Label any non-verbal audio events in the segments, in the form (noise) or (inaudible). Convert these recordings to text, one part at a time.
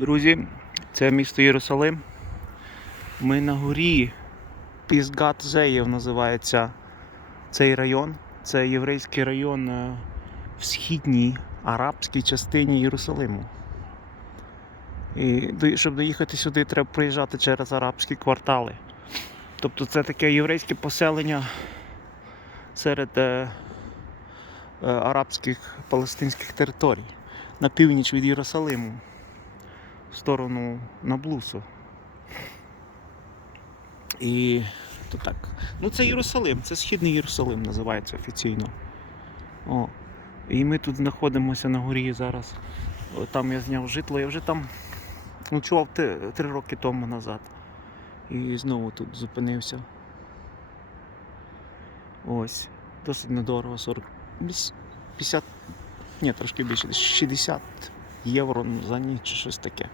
Друзі, це місто Єрусалим. Ми на горі Пізгат Зеєв називається цей район. Це єврейський район е, в східній арабській частині Єрусалиму. І щоб доїхати сюди, треба проїжджати через арабські квартали. Тобто це таке єврейське поселення серед е, е, арабських палестинських територій на північ від Єрусалиму в сторону Наблусу. І то так. Ну це Єрусалим, це Східний Єрусалим називається офіційно. О. І ми тут знаходимося на горі зараз. Там я зняв житло, я вже там ночував три роки тому назад. І знову тут зупинився. Ось. Досить недорого, 40. 50. Ні, трошки більше, 60 євро за ніч чи щось таке.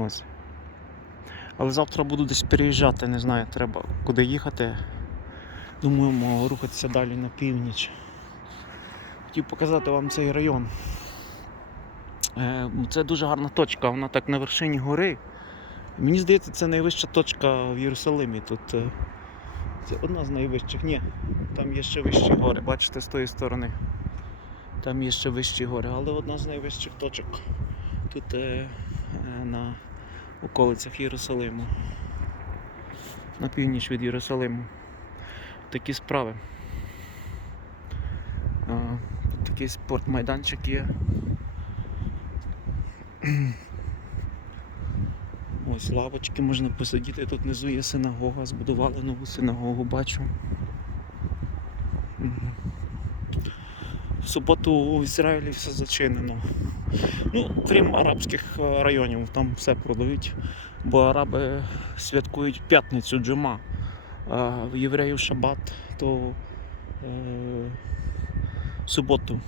Ось. Але завтра буду десь переїжджати, не знаю, треба куди їхати. Думаємо рухатися далі на північ. Хотів показати вам цей район. Е, Це дуже гарна точка, вона так на вершині гори. Мені здається, це найвища точка в Єрусалимі. Тут е, це одна з найвищих. Ні, там є ще вищі гори, бачите, з тої сторони. Там є ще вищі гори, але одна з найвищих точок тут е, е, на околицях Єрусалиму. На північ від Єрусалиму. Такі справи. Тут такий спортмайданчик є. (clears throat) Ось лавочки можна посидіти. Тут внизу є синагога, збудували нову синагогу, бачу. В суботу в Ізраїлі все зачинено. Ну, крім арабських е, районів, там все продають, бо араби святкують п'ятницю джума, а в євреїв шабат, то е, суботу.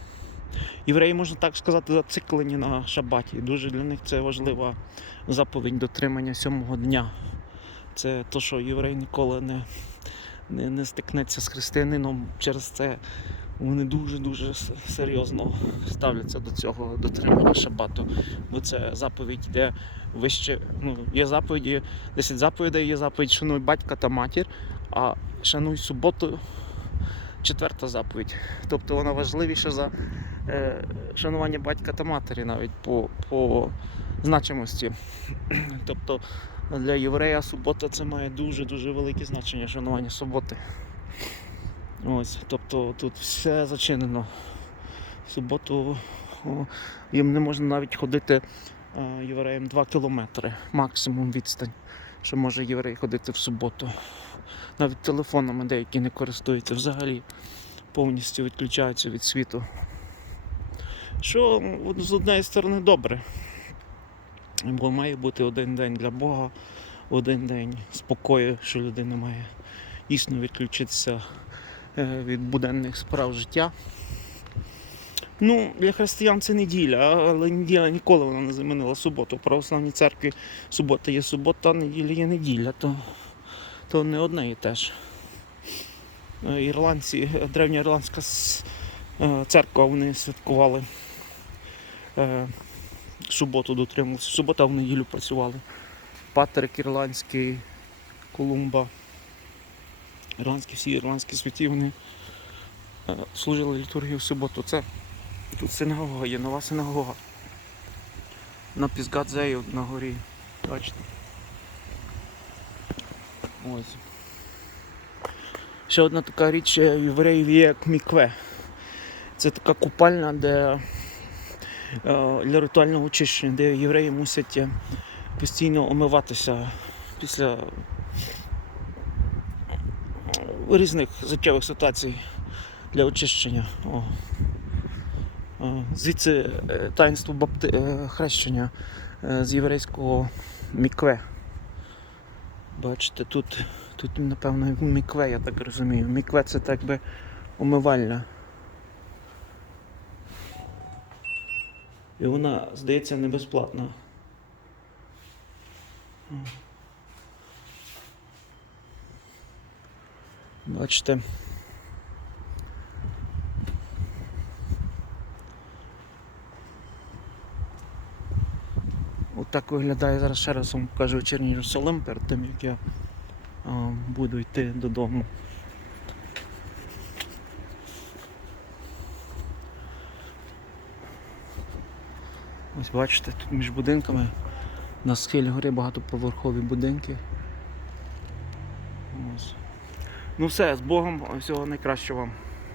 Євреї, можна так сказати, зациклені на шабаті. Дуже для них це важлива заповідь дотримання сьомого дня. Це то, що єврей ніколи не, не, не стикнеться з християнином через це. Вони дуже-дуже серйозно ставляться до цього дотримання шабату. Бо це заповідь, де вище, ну, є заповіді, 10 заповідей, є заповідь шануй батька та матір, а шануй суботу четверта заповідь. Тобто вона важливіша за е, шанування батька та матері навіть по, по значимості. Тобто для єврея субота це має дуже-дуже велике значення шанування суботи. Ось, тобто тут все зачинено. В суботу о, їм не можна навіть ходити е, євреям 2 кілометри, максимум відстань, що може єврей ходити в суботу. Навіть телефонами деякі не користуються взагалі повністю відключаються від світу. Що з однієї сторони добре. Бо має бути один день для Бога, один день спокою, що людина має дійсно відключитися від буденних справ життя. Ну, для християн це неділя, але неділя ніколи вона не замінила суботу. В православній церкві субота є субота, а неділя є неділя, то, то не одне і те. Е, Ірландці, е, древня ірландська е, церква, вони святкували е, суботу дотримувалися. Субота в неділю працювали. Патрик ірландський, Колумба. Ірландські всі ірландські святі вони е, служили літургію в суботу. Це тут синагога є, нова синагога. На Пізгадзею на горі. Бачите. Ось. Ще одна така річ е, євреїв є як мікве. Це така купальня, де е, для ритуального очищення, де євреї мусять постійно омиватися після різних життєвих ситуацій для очищення. О. Е, Звідси е, таїнство бапти... е, хрещення з єврейського мікве. Бачите, тут, тут напевно мікве, я так розумію. Мікве це так би омивальня. І вона, здається, не безплатна. Бачите. Отак виглядає зараз ще раз вам покажу вечірній Єрусалим перед тим як я а, буду йти додому. Ось бачите, тут між будинками на схилі гори багатоповерхові будинки. Ось. Ну все, з Богом, всього найкращого вам.